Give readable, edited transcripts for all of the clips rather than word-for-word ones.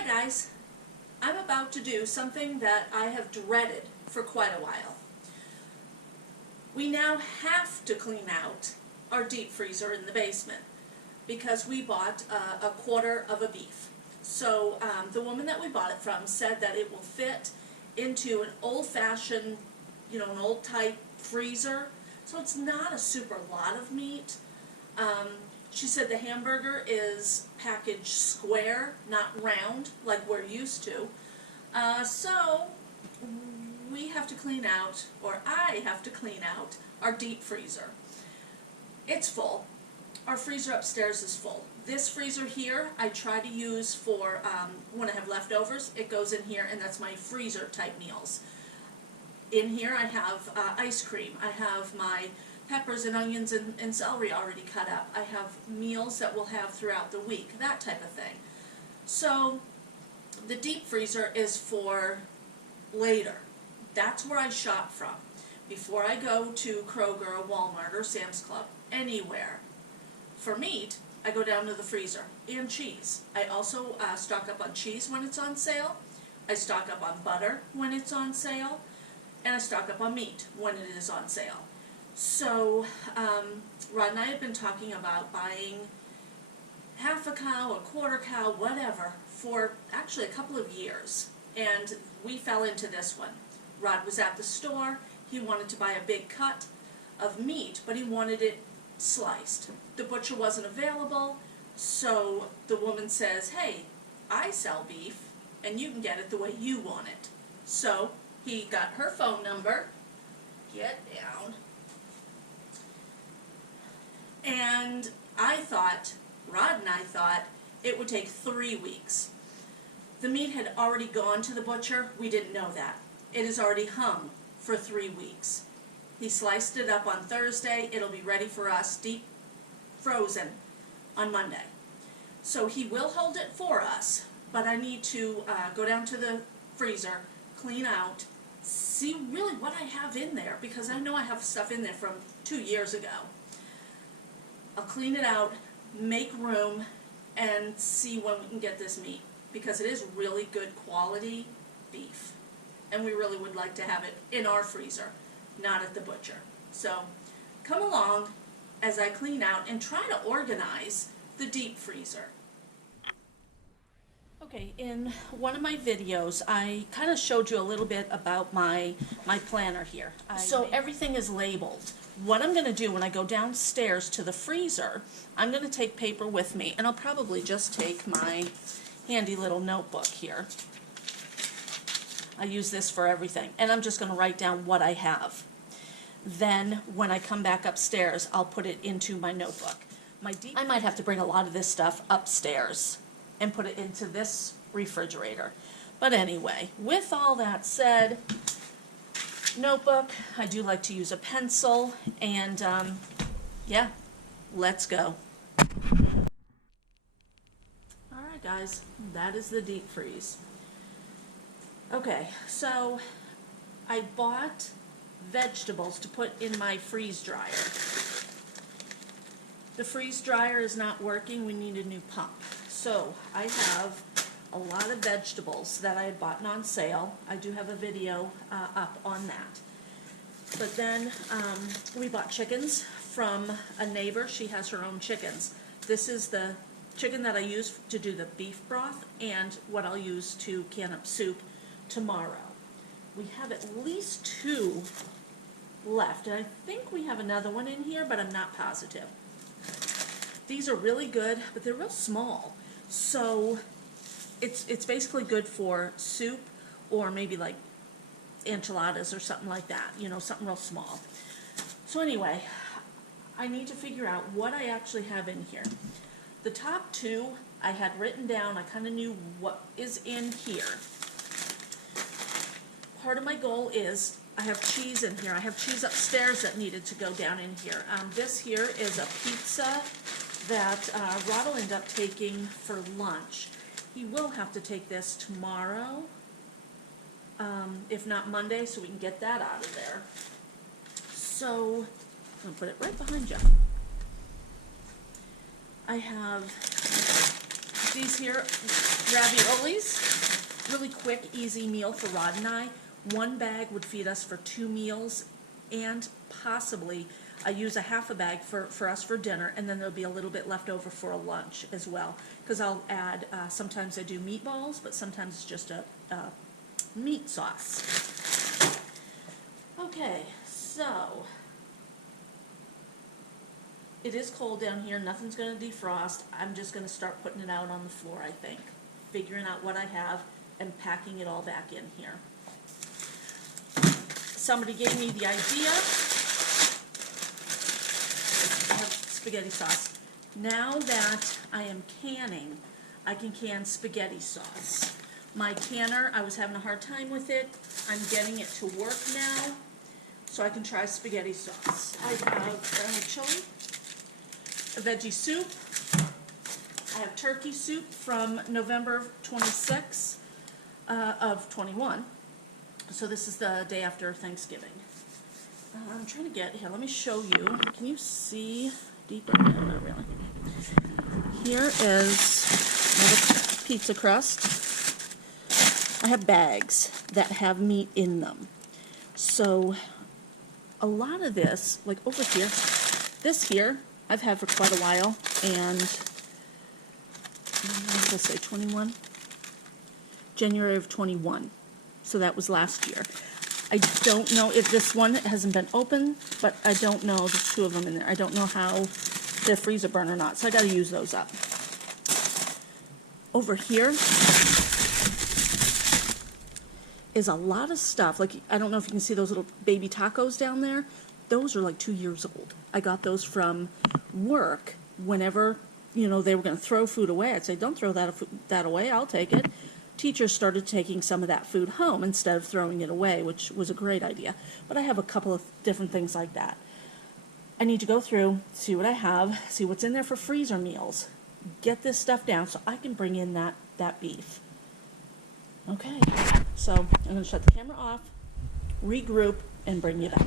Hi guys, I'm about to do something that I have dreaded for quite a while. We now have to clean out our deep freezer in the basement because we bought a quarter of a beef. So the woman that we bought it from said that it will fit into an old-fashioned, an old type freezer. So it's not a super lot of meat. She said the hamburger is packaged square, not round like we're used to. So we have to clean out, or I have to clean out, our deep freezer. It's full. Our freezer upstairs is full. This freezer here I try to use for when I have leftovers. It goes in here, and that's my freezer type meals. In here I have ice cream. I have my peppers and onions and celery already cut up. I have meals that we'll have throughout the week, that type of thing. So the deep freezer is for later. That's where I shop from. Before I go to Kroger or Walmart or Sam's Club, anywhere. For meat, I go down to the freezer. And cheese. I also stock up on cheese when it's on sale. I stock up on butter when it's on sale. And I stock up on meat when it is on sale. So, Rod and I have been talking about buying half a cow, a quarter cow, whatever, for actually a couple of years. And we fell into this one. Rod was at the store. He wanted to buy a big cut of meat, but he wanted it sliced. The butcher wasn't available, so the woman says, hey, I sell beef, and you can get it the way you want it. So he got her phone number. Get down. And I thought, Rod and I thought, it would take 3 weeks. The meat had already gone to the butcher. We didn't know that. It is already hung for 3 weeks. He sliced it up on Thursday. It'll be ready for us, deep frozen, on Monday. So he will hold it for us, but I need to go down to the freezer, clean out, see really what I have in there, because I know I have stuff in there from 2 years ago. I'll clean it out, make room, and see when we can get this meat, because it is really good quality beef. And we really would like to have it in our freezer, not at the butcher. So come along as I clean out and try to organize the deep freezer. Okay, in one of my videos, I kind of showed you a little bit about my planner here. So everything is labeled. What I'm going to do when I go downstairs to the freezer, I'm going to take paper with me, and I'll probably just take my handy little notebook here. I use this for everything, and I'm just going to write down what I have. Then when I come back upstairs, I'll put it into my notebook. I might have to bring a lot of this stuff upstairs and put it into this refrigerator. But anyway, with all that said, notebook, I do like to use a pencil, and yeah, let's go. Alright guys, that is the deep freeze. Okay, so I bought vegetables to put in my freeze dryer. The freeze dryer is not working. We need a new pump. So I have a lot of vegetables that I had bought on sale. I do have a video up on that. But then we bought chickens from a neighbor. She has her own chickens. This is the chicken that I use to do the beef broth and what I'll use to can up soup tomorrow. We have at least 2 left, and I think we have another one in here, but I'm not positive. These are really good, but they're real small. So it's basically good for soup or maybe like enchiladas or something like that, something real small. So anyway, I need to figure out what I actually have in here. The top 2 I had written down. I kind of knew what is in here. Part of my goal is I have cheese in here. I have cheese upstairs that needed to go down in here. This here is a pizza that Rod will end up taking for lunch. He will have to take this tomorrow, if not Monday, so we can get that out of there. So I'm going to put it right behind you. I have These here raviolis, really quick, easy meal for Rod and I. One bag would feed us for 2 meals, and possibly I use a half a bag for us for dinner, and then there'll be a little bit left over for a lunch as well. Because I'll add, sometimes I do meatballs, but sometimes it's just a meat sauce. Okay, so it is cold down here, nothing's going to defrost. I'm just going to start putting it out on the floor, I think. Figuring out what I have and packing it all back in here. Somebody gave me the idea. I have spaghetti sauce. Now that I am canning, I can can spaghetti sauce. My canner, I was having a hard time with it. I'm getting it to work now, so I can try spaghetti sauce. I have chili, a veggie soup. I have turkey soup from November 26th of 21. So this is the day after Thanksgiving. I'm trying to get, here, let me show you. Can you see deeper? No, not really. Here is another pizza crust. I have bags that have meat in them. So a lot of this, like over here, this here, I've had for quite a while, and what did I say, 21? January of 21. So that was last year. I don't know if this one hasn't been open, but I don't know, there's 2 of them in there. I don't know how they're freezer burn or not, so I gotta use those up. Over here is a lot of stuff. Like, I don't know if you can see those little baby tacos down there. Those are like 2 years old. I got those from work whenever, you know, they were going to throw food away. I'd say, don't throw that away, I'll take it. Teachers started taking some of that food home instead of throwing it away, which was a great idea. But I have a couple of different things like that. I need to go through, see what I have, see what's in there for freezer meals, get this stuff down so I can bring in that beef. Okay, so I'm going to shut the camera off, regroup, and bring you back.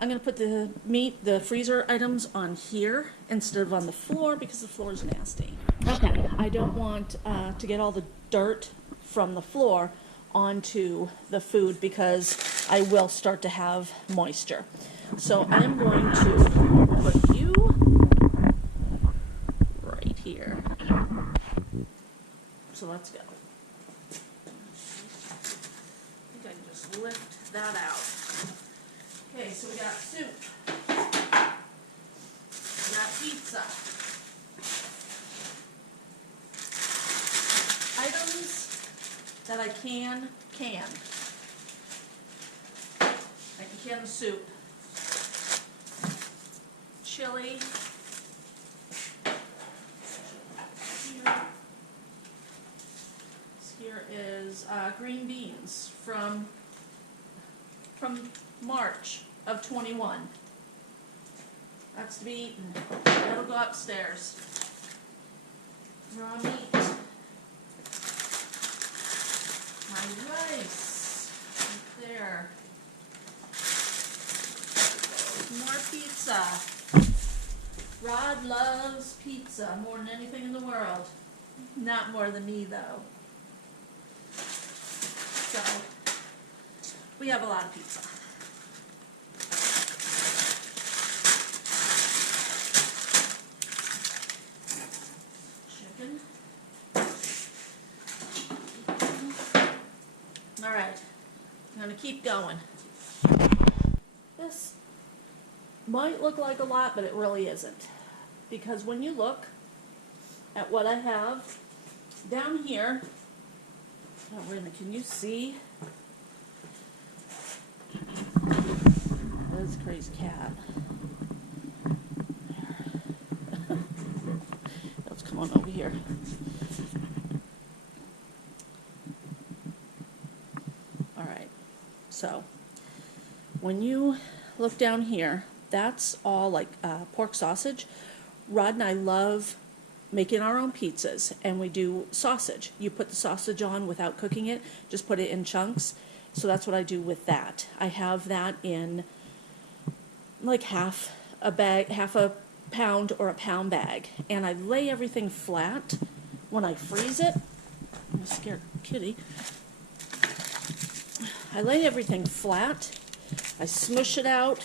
I'm going to put the meat, the freezer items on here instead of on the floor because the floor is nasty. Okay, I don't want to get all the dirt from the floor onto the food because I will start to have moisture. So I'm going to put you right here. So let's go. I think I can just lift that out. Okay, so we got soup. We got pizza. Items that I can. I can can the soup. Chili. Here is green beans from March of 21. That's to be eaten. That'll go upstairs. Raw meat. My rice. Right there. More pizza. Rod loves pizza more than anything in the world. Not more than me, though. So, we have a lot of pizza. Chicken. All right, I'm going to keep going. This might look like a lot, but it really isn't. Because when you look at what I have down here, oh, wait a minute, can you see? This crazy cat. There. Let's come on over here. All right, so when you look down here, that's all like pork sausage. Rod and I love making our own pizzas, and we do sausage. You put the sausage on without cooking it, just put it in chunks. So that's what I do with that. I have that in like half a pound or a pound bag, and I lay everything flat when I freeze it, I'm a scared kitty, I lay everything flat, I smush it out,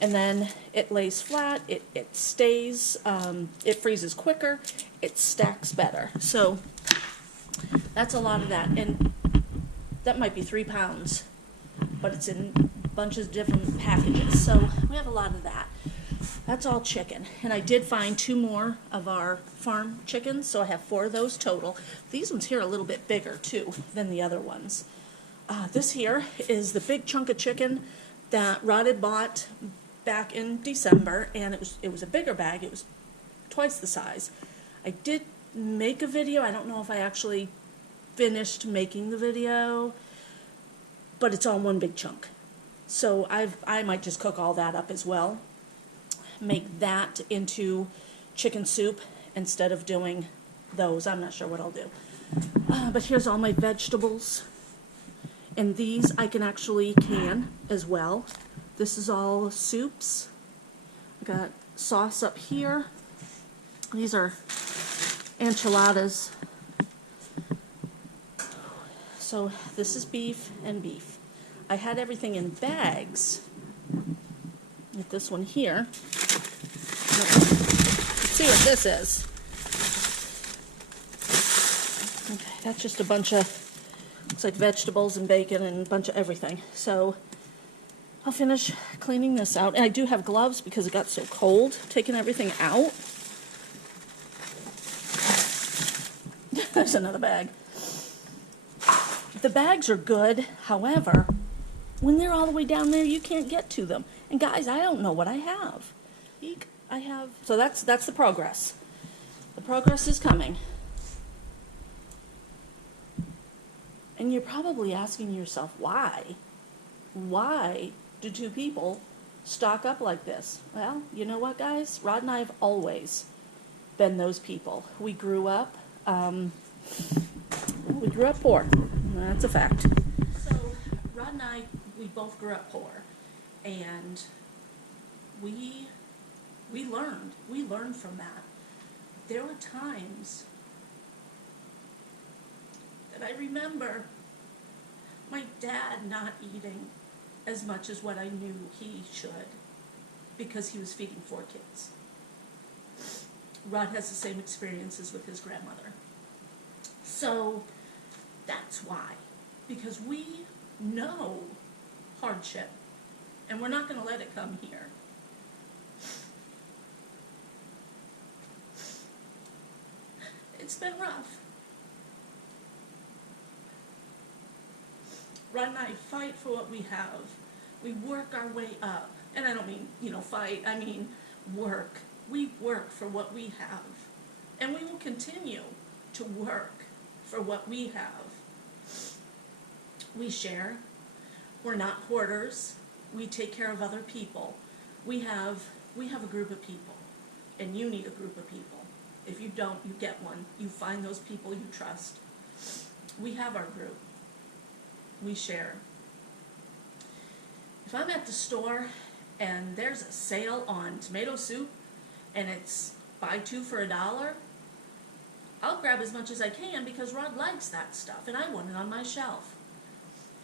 and then it lays flat, it stays, it freezes quicker, it stacks better. So that's a lot of that, and that might be 3 pounds, but it's in bunches of different packages, so we have a lot of that. That's all chicken, and I did find 2 more of our farm chickens, so I have 4 of those total. These ones here are a little bit bigger too than the other ones. This here is the big chunk of chicken that Rod had bought back in December, and it was a bigger bag. It was twice the size. I did make a video. I don't know if I actually finished making the video, but it's all one big chunk. So I might just cook all that up as well. Make that into chicken soup instead of doing those. I'm not sure what I'll do. But here's all my vegetables. And these I can actually can as well. This is all soups. I got sauce up here. These are enchiladas. So this is beef and beef. I had everything in bags. Like this one here. Let's see what this is. Okay, that's just a bunch of, looks like vegetables and bacon and a bunch of everything. So I'll finish cleaning this out. And I do have gloves because it got so cold, taking everything out. There's another bag. The bags are good, however, when they're all the way down there, you can't get to them. And guys, I don't know what I have. So that's the progress. The progress is coming. And you're probably asking yourself, why? Why do 2 people stock up like this? Well, you know what, guys? Rod and I have always been those people. We grew up poor. That's a fact. So Rod and I, we both grew up poor, and we learned from that. There were times that I remember my dad not eating as much as what I knew he should because he was feeding 4 kids. Rod has the same experiences with his grandmother. So that's why, because we know hardship, and we're not going to let it come here. It's been rough. Rod and I fight for what we have. We work our way up. And I don't mean, fight, I mean work. We work for what we have. And we will continue to work for what we have. We share. We're not hoarders. We take care of other people. We have a group of people, and you need a group of people. If you don't, you get one. You find those people you trust. We have our group. We share. If I'm at the store and there's a sale on tomato soup and it's buy 2 for $1, I'll grab as much as I can because Rod likes that stuff and I want it on my shelf.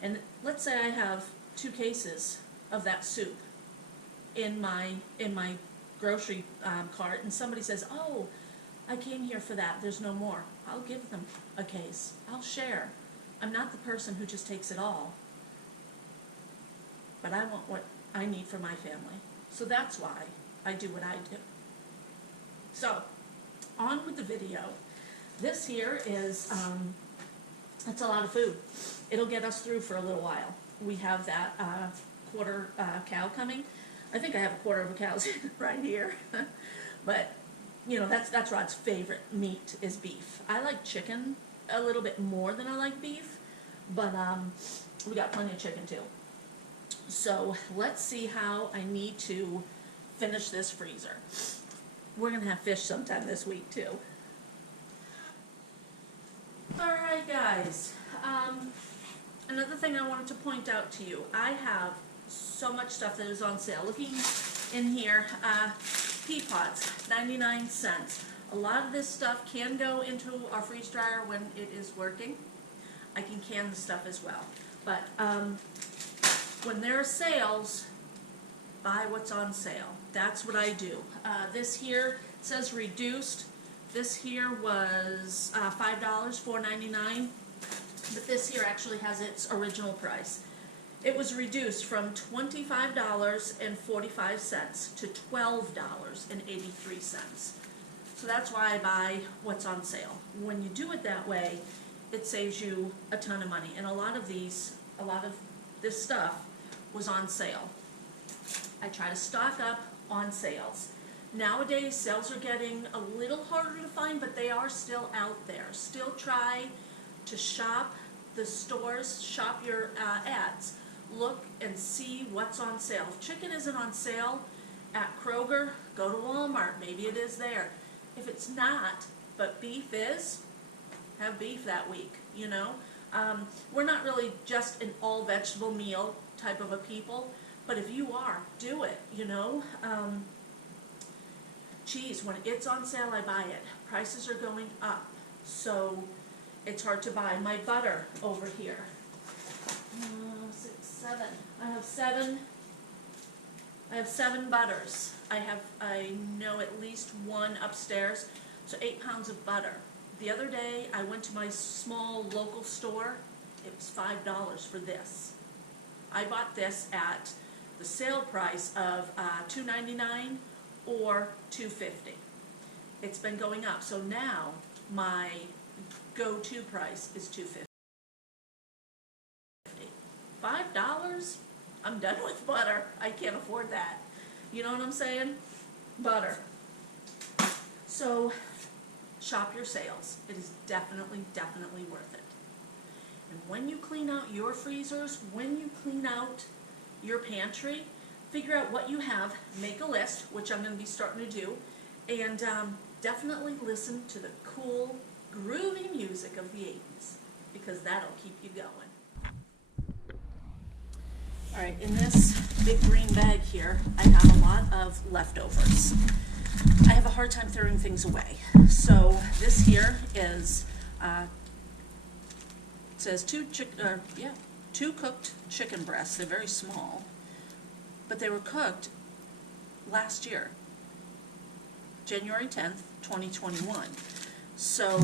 And let's say I have 2 cases of that soup in my grocery cart, and somebody says, "Oh, I came here for that, there's no more." I'll give them a case. I'll share. I'm not the person who just takes it all, but I want what I need for my family. So that's why I do what I do. So, on with the video. This here is, that's a lot of food. It'll get us through for a little while. We have that quarter cow coming. I think I have a quarter of a cow right here. But, that's Rod's favorite meat is beef. I like chicken a little bit more than I like beef, but we got plenty of chicken too. So let's see how I need to finish this freezer. We're going to have fish sometime this week too. Alright guys, another thing I wanted to point out to you, I have so much stuff that is on sale. Looking in here, pea pods, 99 cents. A lot of this stuff can go into our freeze dryer when it is working. I can can the stuff as well. But when there are sales, buy what's on sale. That's what I do. This here says reduced. This here was $5, $4.99. But this here actually has its original price. It was reduced from $25.45 to $12.83. So that's why I buy what's on sale. When you do it that way, it saves you a ton of money. And a lot of this stuff was on sale. I try to stock up on sales. Nowadays, sales are getting a little harder to find, but they are still out there. Still try to shop the stores, shop your ads. Look and see what's on sale. If chicken isn't on sale at Kroger, go to Walmart. Maybe it is there. If it's not, but beef is, have beef that week, you know. We're not really just an all vegetable meal type of a people, but if you are, do it, you know. Cheese, when it's on sale, I buy it. Prices are going up, so it's hard to buy. My butter over here, 6, 7. I have seven butters. I know at least one upstairs, so 8 pounds of butter. The other day, I went to my small local store. It was $5 for this. I bought this at the sale price of $2.99 or $2.50. It's been going up, so now my go-to price is $2.50. $5? I'm done with butter. I can't afford that. You know what I'm saying? Butter. So shop your sales. It is definitely worth it. And when you clean out your freezers, when you clean out your pantry, figure out what you have, make a list, which I'm going to be starting to do, and definitely listen to the cool, groovy music of the 80s, because that'll keep you going. All right, in this big green bag here, I have a lot of leftovers. I have a hard time throwing things away. So this here is, it says two cooked chicken breasts. They're very small, but they were cooked last year, January 10th, 2021. So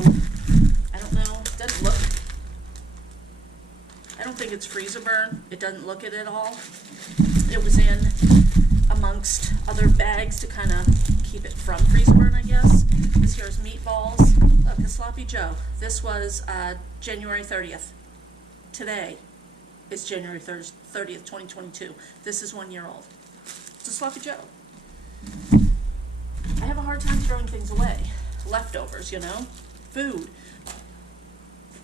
I don't know, it doesn't look, I don't think it's freezer burn. It doesn't look it at all. It was in amongst other bags to kind of keep it from freezer burn, I guess. This here is meatballs. Look, a Sloppy Joe. This was January 30th. Today is January 30th, 2022. This is 1 year old. It's a Sloppy Joe. I have a hard time throwing things away. Leftovers, you know. Food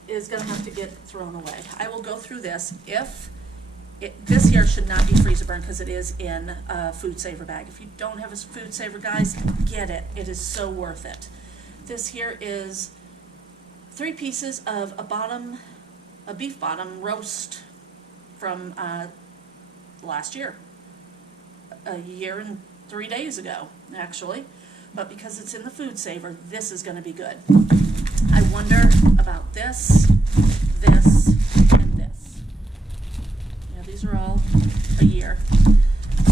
is going to have to get thrown away. I will go through this. This here should not be freezer burn because it is in a Food Saver bag. If you don't have a Food Saver, guys, get it. It is so worth it. This here is 3 pieces of a beef bottom roast from last year. A year and 3 days ago, actually. But because it's in the Food Saver, this is going to be good. I wonder about this, and this. Yeah, these are all a year.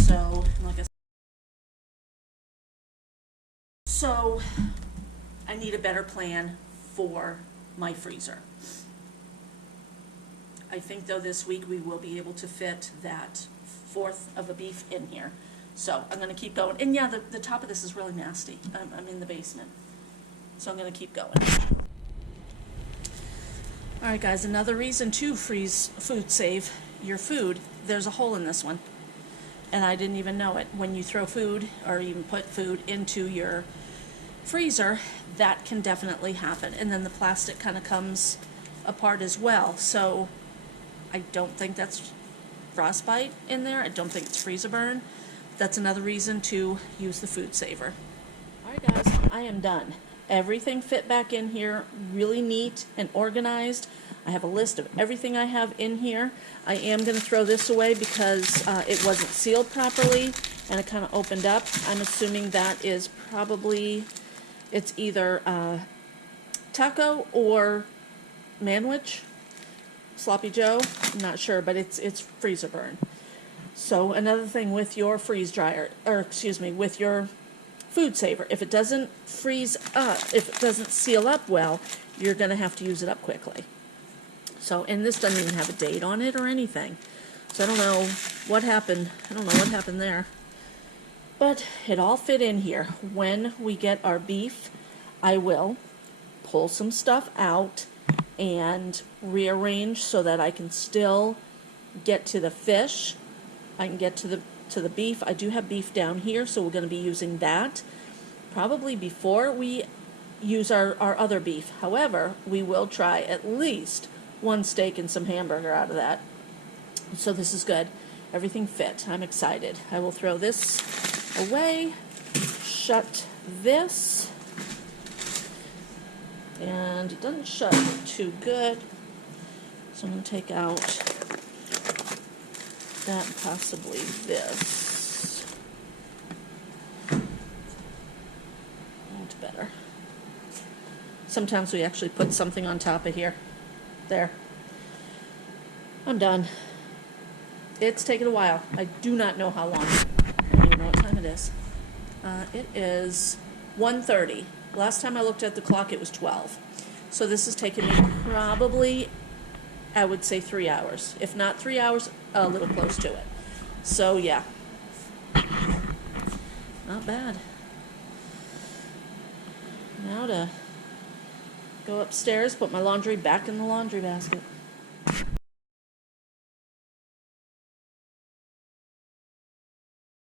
So, like I said, so I need a better plan for my freezer. I think, though, this week we will be able to fit that 1/4 of a beef in here. So I'm going to keep going. And yeah, the top of this is really nasty. I'm in the basement. So I'm going to keep going. All right, guys, another reason to food save your food. There's a hole in this one. And I didn't even know it. When you throw food or even put food into your freezer, that can definitely happen. And then the plastic kind of comes apart as well. So I don't think that's frostbite in there. I don't think it's freezer burn. That's another reason to use the Food Saver. All right, guys, I am done. Everything fit back in here, really neat and organized. I have a list of everything I have in here. I am going to throw this away because it wasn't sealed properly, and it kind of opened up. I'm assuming that is probably, it's either taco or manwich, sloppy joe, I'm not sure, but it's freezer burn. So another thing with your freeze dryer, or excuse me, with your food saver, if it doesn't freeze up, if it doesn't seal up well, you're going to have to use it up quickly. So, and this doesn't even have a date on it or anything. So I don't know what happened. I don't know what happened there. But it all fit in here. When we get our beef, I will pull some stuff out and rearrange so that I can still get to the fish. I can get to the beef. I do have beef down here, so we're going to be using that probably before we use our other beef. However, we will try at least one steak and some hamburger out of that. So this is good. Everything fit. I'm excited. I will throw this away, shut this, and it doesn't shut too good. So I'm going to take out that and possibly this. That's better. Sometimes we actually put something on top of here. There. I'm done. It's taken a while. I do not know how long. I don't even know what time it is. It is 1:30. Last time I looked at the clock, it was 12. So this has taken me probably, I would say, 3 hours. If not 3 hours, a little close to it. So yeah. Not bad. Now to go upstairs, put my laundry back in the laundry basket.